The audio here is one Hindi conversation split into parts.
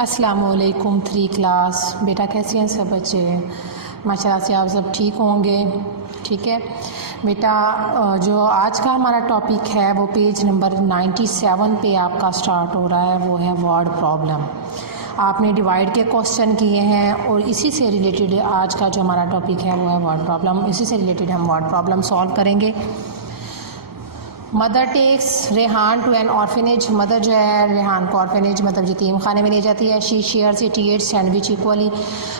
अस्सलामुअलैकुम 3 क्लास। बेटा कैसे हैं सब बच्चे? माशाल्लाह से आप सब ठीक होंगे। ठीक है बेटा, जो आज का हमारा टॉपिक है वो पेज नंबर 97 पे आपका स्टार्ट हो रहा है, वो है वर्ड प्रॉब्लम। आपने डिवाइड के क्वेश्चन किए हैं और इसी से रिलेटेड आज का जो हमारा टॉपिक है वो है वर्ड प्रॉब्लम। इसी से रिलेटेड हम वर्ड प्रॉब्लम सॉल्व करेंगे। Mother takes Rehan to an orphanage. Mother जो है रेहान को ऑर्फेनेज मतलब यतीम खाने में ले जाती है। She shares 88 sandwich equally.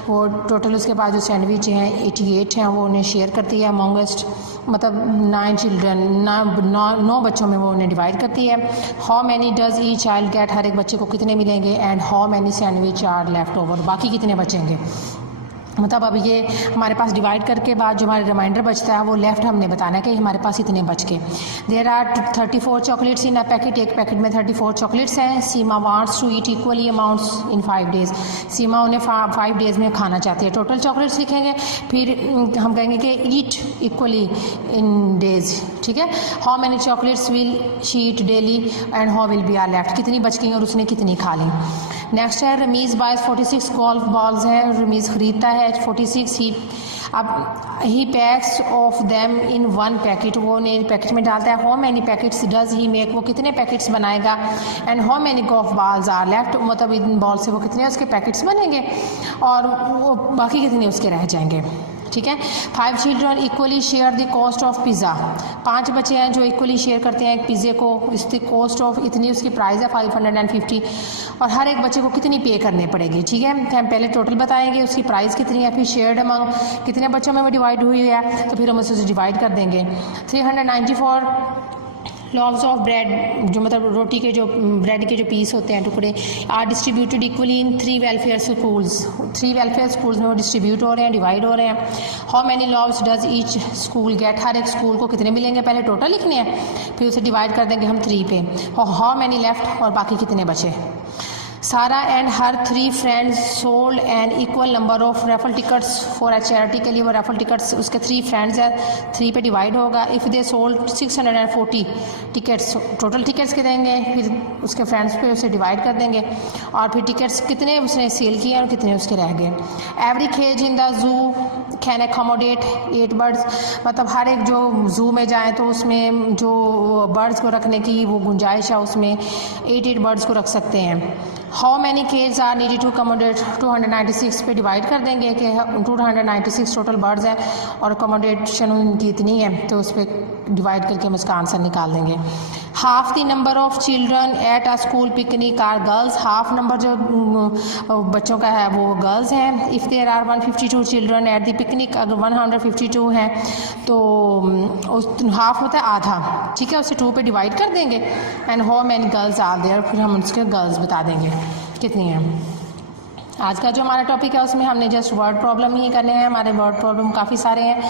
वो टोटल उसके पास जो सैंडविच हैं 88 हैं, वो उन्हें शेयर करती है अमोंगस्ट मतलब 9 चिल्ड्रन, 9 बच्चों में वो उन्हें डिवाइड करती है। How many does each child get, हर एक बच्चे को कितने मिलेंगे। And how many sandwich are left over, बाकी कितने बचेंगे। मतलब अब ये हमारे पास डिवाइड करके बाद जो हमारे रिमाइंडर बचता है वो लेफ्ट हमने बताना है कि हमारे पास इतने बच के। There are 34 chocolates in a packet. एक पैकेट में 34 चॉकलेट्स हैं। Seema wants to eat equally amounts in 5 days. Seema उन्हें 5 डेज़ में खाना चाहती है। टोटल चॉकलेट्स लिखेंगे, फिर हम कहेंगे कि ईट इक्वली इन डेज़। ठीक है। How many chocolates will she eat daily and how will be are left, कितनी बच गई और उसने कितनी खा ली। नेक्स्ट है रमीज़ बाइज 46 गोल्फ बॉल्स है। रमीज़ ख़रीदता है 46। He packs of them in 1 packet, वो उन्हें पैकेट में डालता है। How many packets does he make, वो कितने पैकेट्स बनाएगा। And how many golf balls are left, मतलब इन बॉल से वो कितने उसके पैकेट्स बनेंगे और वो बाकी कितने उसके रह जाएंगे। ठीक है। 5 children equally share the cost of pizza. 5 बच्चे हैं जो इक्वली शेयर करते हैं एक पिज़्ज़े को। इसकी कॉस्ट ऑफ इतनी उसकी प्राइस है 550 और हर एक बच्चे को कितनी पे करनी पड़ेगी। ठीक है। तो हम पहले टोटल बताएंगे उसकी प्राइस कितनी है, फिर शेयर्ड अमंग कितने बच्चों में वो डिवाइड हुई है, तो फिर हम उसे डिवाइड कर देंगे। 394 लॉव्स ऑफ ब्रेड, जो मतलब रोटी के जो ब्रेड के जो पीस होते हैं टुकड़े, are distributed equally in 3 welfare schools. 3 welfare schools में वो डिस्ट्रीब्यूट हो रहे हैं, डिवाइड हो रहे हैं। How many loaves does each school get, हर एक स्कूल को कितने मिलेंगे, पहले टोटल लिखने हैं फिर उसे डिवाइड कर देंगे हम 3 पे। हाउ मैनी लेफ्ट, और बाकी कितने बचे। Sara and her 3 friends sold an equal number of raffle tickets for a charity, के लिए वो रेफल टिकट्स उसके 3 फ्रेंड्स हैं 3 पे डिवाइड होगा। If they sold 640 tickets, total tickets के देंगे फिर उसके फ्रेंड्स पे उसे डिवाइड कर देंगे और फिर टिकट्स कितने उसने सेल किए और कितने उसके रह गए। Every cage in the zoo can accommodate 8 birds, मतलब हर एक जो जू में जाए तो उसमें जो बर्ड्स को रखने की वो गुंजाइश है उसमें 8 बर्ड्स को रख सकते हैं। How many cages are needed to accommodate 296 पे डिवाइड कर देंगे कि 296 टोटल बर्ड्स हैं और अकोमोडेशन उनकी इतनी है, तो उस पर डिवाइड करके हम उसका आंसर निकाल देंगे। Half the number of children at a school picnic are girls, half number जो बच्चों का है वो गर्ल्स हैं। If there are 152 children at the picnic, अगर 152 हैं तो उस हाफ होता है आधा। ठीक है, उसे 2 पे डिवाइड कर देंगे। And how many girls are there, फिर हम उसके गर्ल्स बता देंगे कितनी हैं। आज का जो हमारा टॉपिक है उसमें हमने जस्ट वर्ड प्रॉब्लम ही करने हैं। हमारे वर्ड प्रॉब्लम काफ़ी सारे हैं।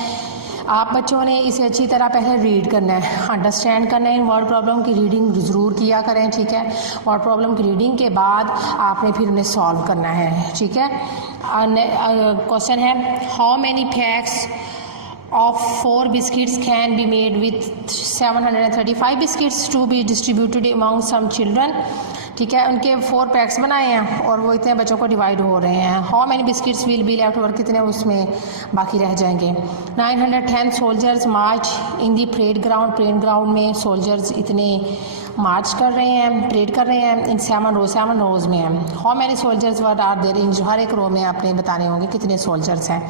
आप बच्चों ने इसे अच्छी तरह पहले रीड करना है, अंडरस्टैंड करना है। इन वर्ड प्रॉब्लम की रीडिंग ज़रूर किया करें। ठीक है। वर्ड प्रॉब्लम की रीडिंग के बाद आपने फिर उन्हें सॉल्व करना है। ठीक है। क्वेश्चन है how many PACS of 4 biscuits can be made with 735 biscuits to be distributed among some children। ठीक है, उनके 4 पैक्स बनाए हैं और वो इतने बच्चों को डिवाइड हो रहे हैं। How many biscuits will be left over, कितने उसमें बाकी रह जाएंगे। 910 सोल्जर्स मार्च इन दी परेड ग्राउंड, परेड ग्राउंड में सोल्जर्स इतने मार्च कर रहे हैं, परेड कर रहे हैं। इन 7 रोज में हैं। How many soldiers were are there in, हर एक रो में आपने बताने होंगे कितने सोल्जर्स हैं।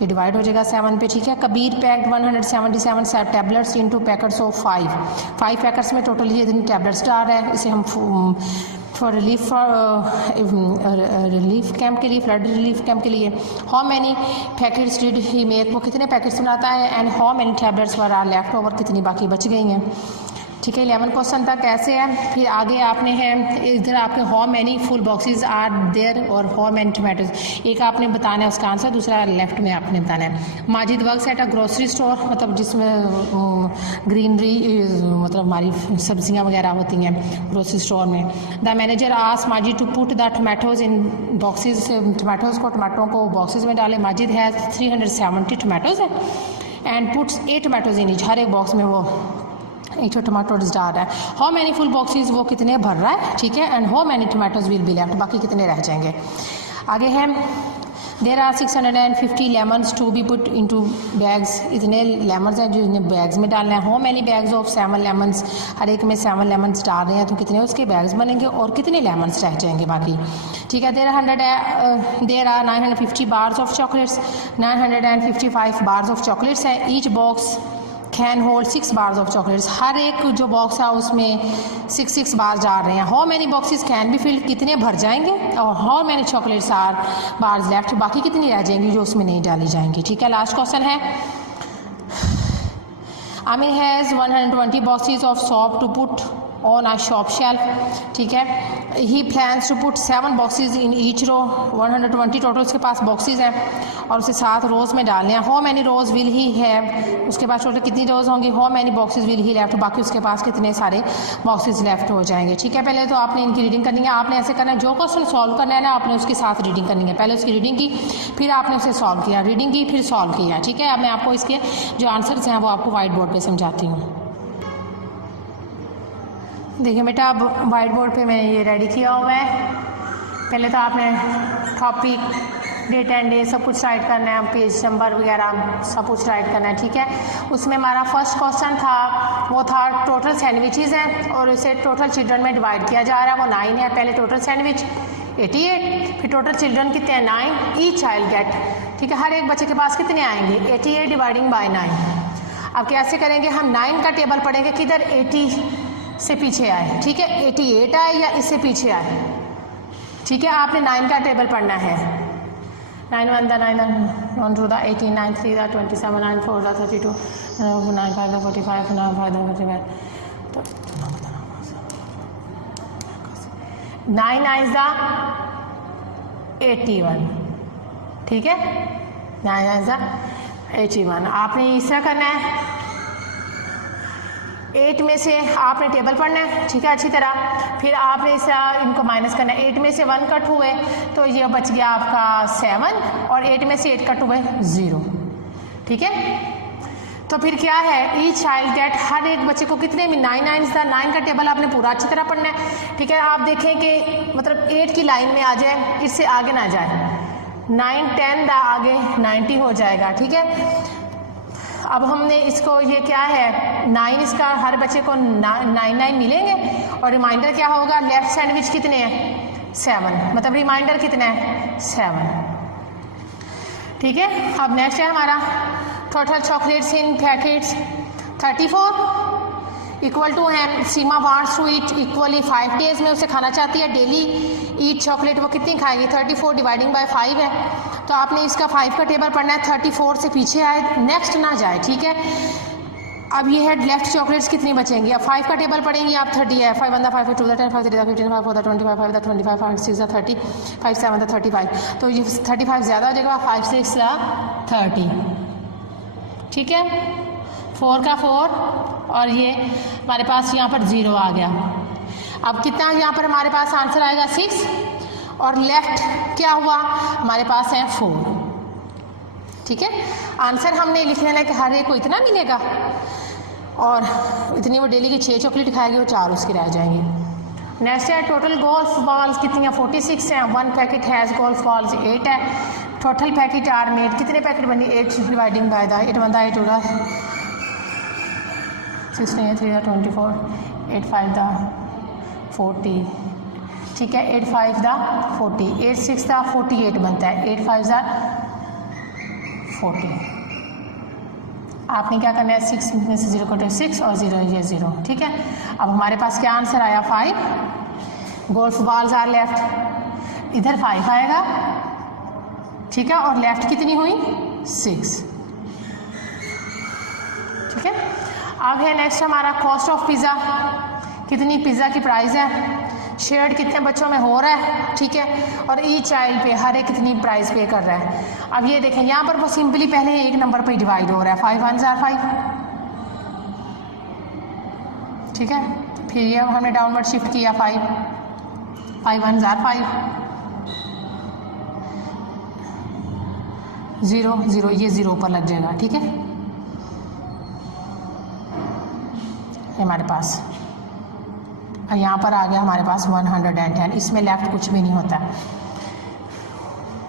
ये डिवाइड हो जाएगा 7 पे। ठीक है। Kabir packed 177 tablets into packets of 5 packets में टोटल ये इतनी टैबलेट्स डाल रहा है। इसे हम फॉर रिलीफ कैंप के लिए, फ्लड रिलीफ कैंप के लिए। How many packets did he make, वो कितने पैकेट्स बनाता है। And how many tablets were are left over, कितनी बाकी बच गई हैं। ठीक है। 11 क्वेश्चन तक कैसे है। फिर आगे आपने है इधर आपके how many full boxes are there और हाउ मैनी टमाटोज, एक आपने बताना है उसका आंसर, दूसरा लेफ्ट में आपने बताना है। Majid works at a grocery store, मतलब जिसमें ग्रीनरी मतलब हमारी सब्जियां वगैरह होती हैं ग्रोसरी स्टोर में। The manager asked Majid to put the tomatoes in boxes, टमाटरों को बॉक्सेस में डालें। माजिद है 370 टमाटोज है and puts 8 tomatoes in each, हर एक बॉक्स में वो 8 टमाटोज डाल रहा है। हाउ मैनी फुल बॉक्सेस, वो कितने भर रहा है, ठीक है। And how many tomatoes will be left, बाकी कितने रह जाएंगे। आगे है there are 650 lemons to be put into bags, इतने लेमन्स हैं जो इन्हें बैग्स में डालना है। How many bags of 7 lemons, हर एक में 7 लेमन्स डाल रहे हैं तो कितने उसके बैग्स बनेंगे और कितने लेमन्स रह जाएंगे बाकी, ठीक है। There are 950 bars of chocolates, 955 bars of chocolates है। Each box can hold 6 bars of chocolates, हर एक जो बॉक्स है उसमें 6 बार्स डाल रहे हैं। How many boxes can be filled, कितने भर जाएंगे। और how many chocolates are bars left, बाकी कितनी रह जाएंगी जो उसमें नहीं डाली जाएंगी, ठीक है। लास्ट क्वेश्चन है Aamir has 120 boxes of soap to put on a shop shelf, ठीक है। He plans to put 7 boxes in each row, 120 total उसके पास बॉक्सेस हैं और उसे 7 रोज़ में डालने हैं। How many rose will he have, उसके पास टोटल कितनी रोज़ होंगी। How many boxes will he left, बाकी उसके पास कितने सारे बॉक्सेस लेफ्ट हो जाएंगे, ठीक है। पहले तो आपने इनकी रीडिंग करनी है, आपने ऐसे करना है जो क्वेश्चन सॉल्व करना है ना आपने उसके साथ रीडिंग करनी है। पहले उसकी रीडिंग की, फिर आपने उसे सॉल्व किया, रीडिंग की फिर सॉल्व किया, ठीक है। अब मैं आपको इसके जो आंसर्स हैं वो आपको वाइट बोर्ड पर समझाती हूँ। देखिए बेटा, अब वाइट बोर्ड पे मैंने ये रेडी किया हुआ है। पहले तो आपने टॉपिक, डेट एंड डे सब कुछ राइट करना है, पेज नंबर वगैरह सब कुछ राइट करना है, ठीक है। उसमें हमारा फर्स्ट क्वेश्चन था वो था टोटल सैंडविचेज़ हैं और इसे टोटल चिल्ड्रन में डिवाइड किया जा रहा है, वो 9 है। पहले टोटल सैंडविच 88, फिर टोटल चिल्ड्रन कितने हैं 9, ईच चाइल्ड गेट, ठीक है। हर एक बच्चे के पास कितने आएंगे 88 डिवाइडिंग बाय 9। अब कैसे करेंगे, हम 9 का टेबल पढ़ेंगे किधर 80 से पीछे आए, ठीक है। 88 आए या इससे पीछे आए, ठीक है। आपने 9 का टेबल पढ़ना है। 9 1 दा 9 1 2 दा 18, 9 3 दा 27, 9 4 दा 32, 9 5 दा 45, 9 5 दा 45, तो 9 9 दा 81, ठीक है। 9 9 दा 81। आपने इस तरह करना है, 8 में से आपने टेबल पढ़ना है, ठीक है, अच्छी तरह। फिर आपने इस इनको माइनस करना है। 8 में से 1 कट हुए तो ये बच गया आपका 7 और 8 में से 8 कट हुए 0, ठीक है। तो फिर क्या है, ईच चाइल्ड गेट, हर एक बच्चे को कितने में 9 9 था। 9 का टेबल आपने पूरा अच्छी तरह पढ़ना है, ठीक है। आप देखें कि मतलब 8 की लाइन में आ जाए, इससे आगे ना जाए। 9 10 दा आगे 90 हो जाएगा, ठीक है। अब हमने इसको ये क्या है 9, इसका हर बच्चे को 9 9 मिलेंगे और रिमाइंडर क्या होगा, लेफ्ट सैंडविच कितने हैं 7, मतलब रिमाइंडर कितना है 7, ठीक है। अब नेक्स्ट है हमारा total chocolates in packets 34 equal to है Seema wants to eat equally 5 days में उसे खाना चाहती है डेली ईट चॉकलेट, वो कितनी खाएगी 34 डिवाइडिंग बाय 5 है। तो आपने इसका 5 का टेबल पढ़ना है, 34 से पीछे आए, नेक्स्ट ना जाए, ठीक है। अब ये है लेफ्ट चॉकलेट्स कितनी बचेंगी। अब 5 का टेबल पढ़ेंगी आप 30 है, 5 1 5 2 10 5 3 15 5 4 25 5 25 5 6 30 5 7 35, तो ये 35 ज़्यादा हो जाएगा, 5 6 30, ठीक है। 4 का 4 और ये हमारे पास यहाँ पर 0 आ गया। अब कितना यहाँ पर हमारे पास आंसर आएगा 6 और लेफ्ट क्या हुआ हमारे पास है 4, ठीक है। आंसर हमने लिख लेना है कि हर एक को इतना मिलेगा और इतनी वो डेली की 6 चॉकलेट खाएगी, वो 4 उसकी रह जाएंगी। नेक्स्ट है टोटल गोल्फ बॉल्स कितनी है 46 हैं, 1 पैकेट हैज़ गोल्फ बॉल्स 8 है। टोटल पैकेट आर मेड, कितने पैकेट बनी 8 डिवाइडिंग बाय द 8 बनता 8 होगा 6 नहीं है 3 24, 8 5 दा 40, ठीक है। 8 5 दा 40, 8 6 दा 48 बनता है, 8 5 दा 40। आपने क्या करना है 6 में से 0 कटे 6 और 0 ये 0, ठीक है। अब हमारे पास क्या आंसर आया 5। गोल्फ बॉल्स आर लेफ्ट, इधर 5 आएगा, ठीक है, और लेफ्ट कितनी हुई 6, ठीक है। अब है नेक्स्ट हमारा कॉस्ट ऑफ पिज़्ज़ा, कितनी पिज़्ज़ा की प्राइस है, शेयर्ड कितने बच्चों में हो रहा है, ठीक है, और ईच चाइल्ड पे हर एक कितनी प्राइस पे कर रहा है। अब ये देखें यहाँ पर वो सिंपली पहले एक नंबर पे डिवाइड हो रहा है, 5 1 5, ठीक है। फिर ये हमने डाउनवर्ड शिफ्ट किया 5 1 5, 0 0 ये 0 पर लग जाएगा, ठीक है। ये हमारे पास, और यहाँ पर आ गया हमारे पास 110। इसमें लेफ़्ट कुछ भी नहीं होता।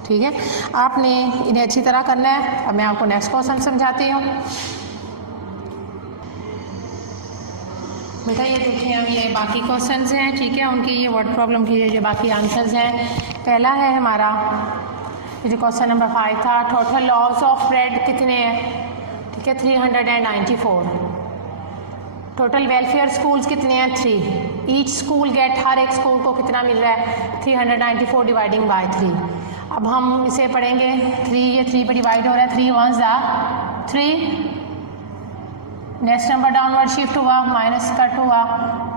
ठीक है, आपने इन्हें अच्छी तरह करना है। अब मैं आपको नेक्स्ट क्वेश्चन समझाती हूँ। बेटा ये देखिए, हम ये बाकी क्वेश्चंस हैं, ठीक है, उनकी ये वर्ड प्रॉब्लम की जो बाकी आंसर्स हैं। पहला है हमारा ये जो क्वेश्चन नंबर 5 था, टोटल लॉस ऑफ ब्रेड कितने हैं? ठीक है, 394। टोटल वेलफेयर स्कूल्स कितने हैं? 3। ईच स्कूल गेट, हर एक स्कूल को कितना मिल रहा है? 394 डिवाइडिंग बाय 3। अब हम इसे पढ़ेंगे 3, ये 3 पर डिवाइड हो रहा है। 3 1s are 3। Next number downward shift हुआ, माइनस कट हुआ,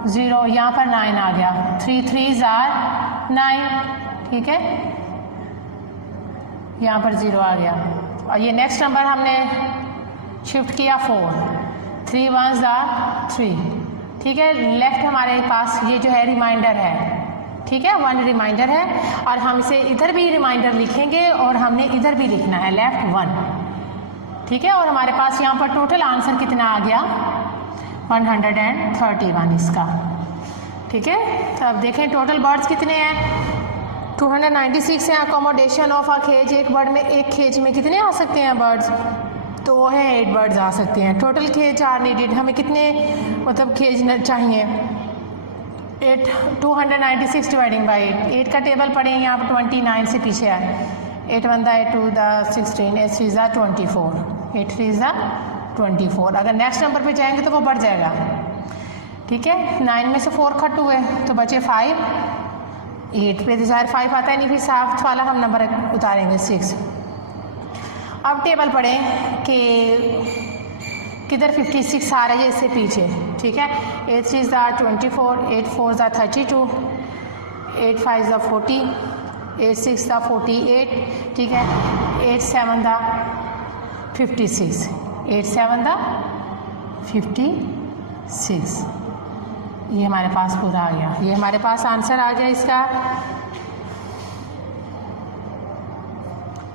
0, यहाँ पर 9 आ गया। 3 3s are 9। ठीक है, यहाँ पर 0 आ गया। और ये नेक्स्ट नंबर हमने शिफ्ट किया 4। 3 1s are 3। ठीक है, लेफ्ट हमारे पास ये जो है रिमाइंडर है। ठीक है, 1 रिमाइंडर है, और हम इसे इधर भी रिमाइंडर लिखेंगे और हमने इधर भी लिखना है लेफ्ट 1। ठीक है, और हमारे पास यहाँ पर टोटल आंसर कितना आ गया? 131 इसका। ठीक है, तो अब देखें टोटल बर्ड्स कितने हैं? 296 है। अकोमोडेशन ऑफ अ केज, एक बर्ड में, एक केज में कितने आ सकते हैं बर्ड्स? तो वो है 8 बर्ड्स आ सकते हैं। टोटल केज आर नीडेड, हमें कितने मतलब केज चाहिए? 8। 296 डिवाइडिंग बाई 8। 8 का टेबल पढ़े, यहाँ पर 29 से पीछे है। 8 1 8 2 16, 8 3 24, 8 3 24। अगर नेक्स्ट नंबर पे जाएंगे तो वो बढ़ जाएगा। ठीक है, 9 में से 4 कट हुए तो बचे 5। 8 पे तो ज़ाहिर 5 आता है नहीं, फिर साफ वाला हम नंबर उतारेंगे 6। अब टेबल पढ़ें कि किधर 56 आ रहा है इससे पीछे। ठीक है, 8 3 24, 8 4 32, 8 5 40, 8 6 48। ठीक है, 8 7 56, 8 7 56। ये हमारे पास पूरा आ गया। ये हमारे पास आंसर आ गया इसका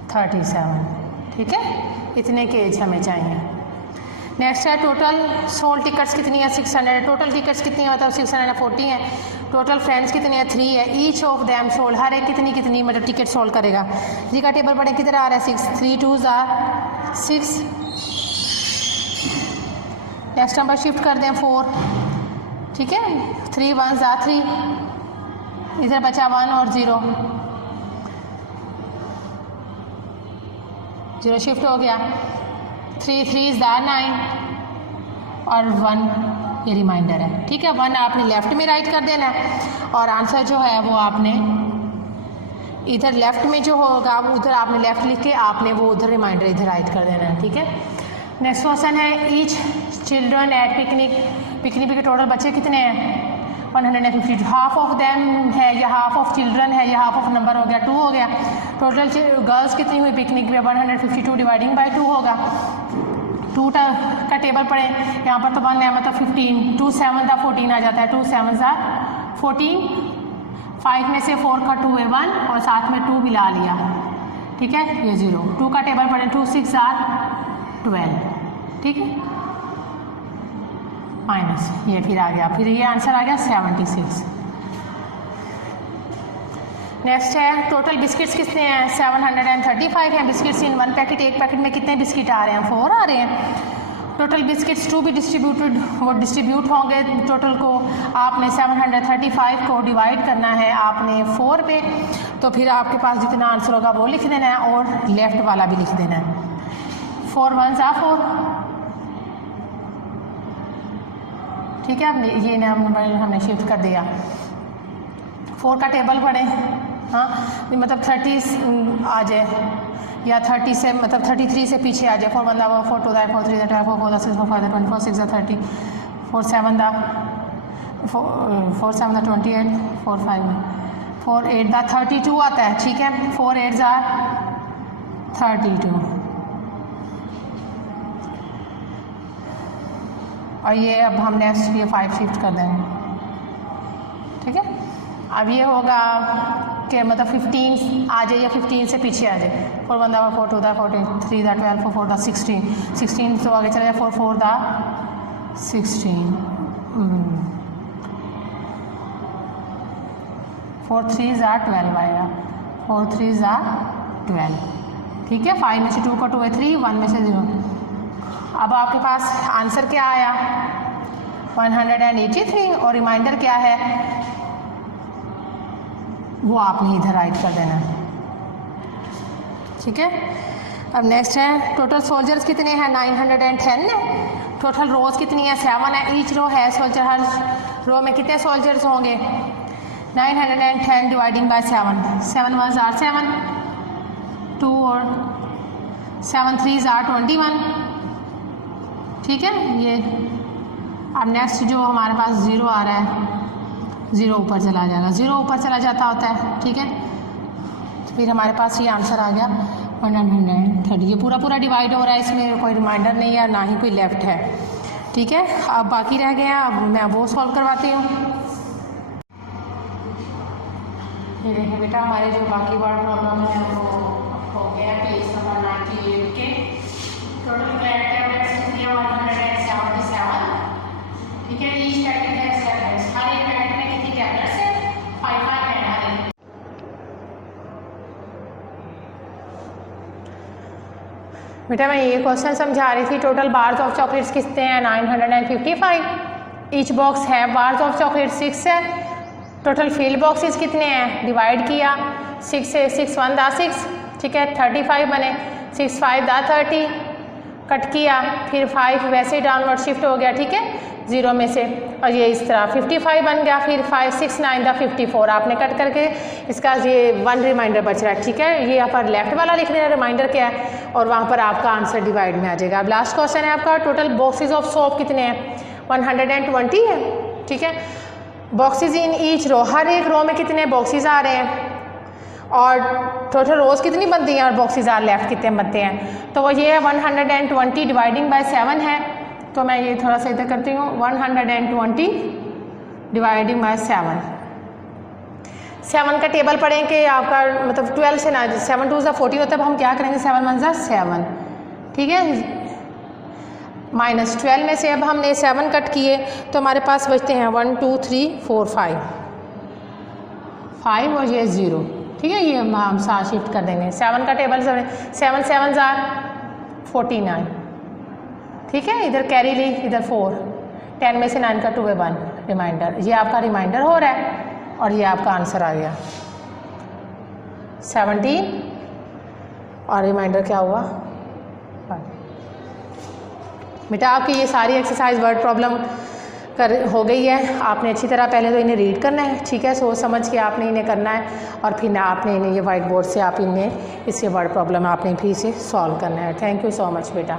37। ठीक है, इतने केज हमें चाहिए। नेक्स्ट है टोटल सोल टिकट्स कितनी है? 600। टोटल टिकट्स कितनी होता है? 640 है। टोटल फ्रेंड्स कितने हैं? 3 है। ईच ऑफ दैम सोल्ड, हर एक कितनी कितनी मतलब टिकट सोल्ड करेगा। जी का टेबल पढ़े, किधर आ रहा है? 6। 3 2s are 6। Next number shift कर दें 4। ठीक है, 3 1s are 3, इधर बचा 1 और 0, 0 शिफ्ट हो गया। 3 3s are 9 और 1 ये रिमाइंडर है। ठीक है, 1 आपने लेफ़्ट में राइट कर देना है, और आंसर जो है वो आपने इधर लेफ़्ट में जो होगा वो उधर आपने लेफ़्ट लिख के आपने वो उधर रिमाइंडर इधर राइट कर देना है। ठीक है, नेक्स्ट क्वेश्चन है ईच चिल्ड्रन एट पिकनिक के टोटल बच्चे कितने हैं? 150। हाफ ऑफ देम है या हाफ ऑफ चिल्ड्रन है या हाफ ऑफ नंबर हो गया? 2 हो गया। टोटल गर्ल्स कितनी हुई पिकनिक में? 152 डिवाइडिंग बाई 2 होगा। 2 का टेबल पढ़ें, यहाँ पर तो 1 है मतलब 15। 2 7 14 आ जाता है। 2 7 14। 5 में से 4 कट हुए 1 और साथ में 2 मिला लिया। ठीक है, ये 0। 2 का टेबल पढ़ें, 2 6 12। ठीक है, माइनस ये फिर आ गया, फिर ये आंसर आ गया 76। नेक्स्ट है टोटल बिस्किट्स कितने हैं? 735 हैं बिस्किट्स इन 1 पैकेट। एक पैकेट में कितने बिस्किट आ रहे हैं? 4 आ रहे हैं। Total biscuits to be distributed, वो डिस्ट्रीब्यूट होंगे टोटल को। आपने 735 को डिवाइड करना है आपने 4 पे, तो फिर आपके पास जितना आंसर होगा वो लिख देना है और लेफ्ट वाला भी लिख देना है। 4 1s are 4। ठीक है, अब ये नंबर हमने शिफ्ट कर दिया। 4 का टेबल पढ़ें, हाँ मतलब 30 आ जाए या 30 से मतलब 33 से पीछे आ जाए। 4 1 4 2 4 3 12 4 4 6 4 5 24 6 30 4 7 4 7 28 4 5 4 8 32 आता है। ठीक है, 4 8s are 32। और ये अब हम नेक्स्ट ये 5 शिफ्ट कर देंगे। ठीक है, अब ये होगा कि मतलब 15 आ जाए या 15 से पीछे आ जाए। 4 1 4 2 4 3 12 4 4 16 16 तो आगे चले जाए। 4 4 16 4 3 12 आएगा, 4 3 12, ठीक है। 5 में से 2 का 2 है 3, 1 में से 0। अब आपके पास आंसर क्या आया 183 और रिमाइंडर क्या है वो आपने इधर राइट कर देना है, ठीक है। अब नेक्स्ट है टोटल सोल्जर्स कितने हैं 910 है। टोटल रोज कितनी है 7 है। ईच रो है सोल्जर, हर रो में कितने सोल्जर्स होंगे 910 डिवाइडिंग बाय 7, 7 1 are 7, 2 और 7 3 are 21, ठीक है। ये अब नेक्स्ट जो हमारे पास 0 आ रहा है, 0 ऊपर चला जाएगा, 0 ऊपर चला जाता होता है, ठीक है। तो फिर हमारे पास ये आंसर आ गया 130। ये पूरा पूरा डिवाइड हो रहा है, इसमें कोई रिमाइंडर नहीं है ना ही कोई लेफ्ट है, ठीक है। अब बाकी रह गए हैं, अब मैं वो सॉल्व करवाती हूँ। ये देखिए बेटा हमारे जो बाकी वर्ड प्रॉब्लम है वो हो गया पेज नंबर 98 के। टोटल कैरेक्टर कितनी है 177, ठीक है। ईच पैकेट है 7, हर एक पैकेट में कितनी टैबलेट्स है 5 है हर एक। बेटा मैं ये क्वेश्चन समझा रही थी। टोटल बार्स ऑफ चॉकलेट्स कितने हैं 955। ईच बॉक्स है बार्स ऑफ चॉकलेट 6 है। टोटल फील्ड बॉक्सेस कितने हैं डिवाइड किया 6 से 6 1 दा 6, ठीक है। 35 बने, 6 5 दा 30, कट किया, फिर 5 वैसे डाउनवर्ड शिफ्ट हो गया, ठीक है 0 में से, और ये इस तरह 55 बन गया, फिर 5 6 9 दा 54 आपने कट करके इसका ये 1 रिमाइंडर बच रहा है, ठीक है। ये यहाँ पर लेफ्ट वाला लिख लेना रिमाइंडर क्या है और वहाँ पर आपका आंसर डिवाइड में आ जाएगा। अब लास्ट क्वेश्चन है आपका टोटल बॉक्सेस ऑफ सोप कितने हैं 120 है, ठीक है। बॉक्सेस इन ईच रो, हर एक रो में कितने बॉक्सेस आ रहे हैं और टोटल रोज कितनी बनती हैं और बॉक्सेस आर लेफ्ट कितने बनते हैं। तो वो ये है 120 डिवाइडिंग बाय 7 है। तो मैं ये थोड़ा सा इधर करती हूँ 120 डिवाइडिंग बाय 7। 7 का टेबल पढ़ें कि आपका मतलब 12 से ना 7 2 14 होता है। अब हम क्या करेंगे 7 1 7, ठीक है। -12 में से अब हमने 7 कट किए तो हमारे पास बचते हैं 1 2 3 4 5 और ये 0, ठीक है। ये हम साथ शिफ्ट कर देंगे। 7 का टेबल 7 7 49, ठीक है। इधर कैरी ली, इधर 4, 10 में से 9 का 2 है 1 रिमाइंडर। ये आपका रिमाइंडर हो रहा है और ये आपका आंसर आ गया 17 और रिमाइंडर क्या हुआ 5। बेटा आपकी ये सारी एक्सरसाइज वर्ड प्रॉब्लम हो गई है। आपने अच्छी तरह पहले तो इन्हें रीड करना है, ठीक है। सोच समझ के आपने इन्हें करना है और फिर आपने इन्हें ये वाइट बोर्ड से आप इन्हें इसके वर्ड प्रॉब्लम आपने फिर से सॉल्व करना है। थैंक यू सो मच बेटा।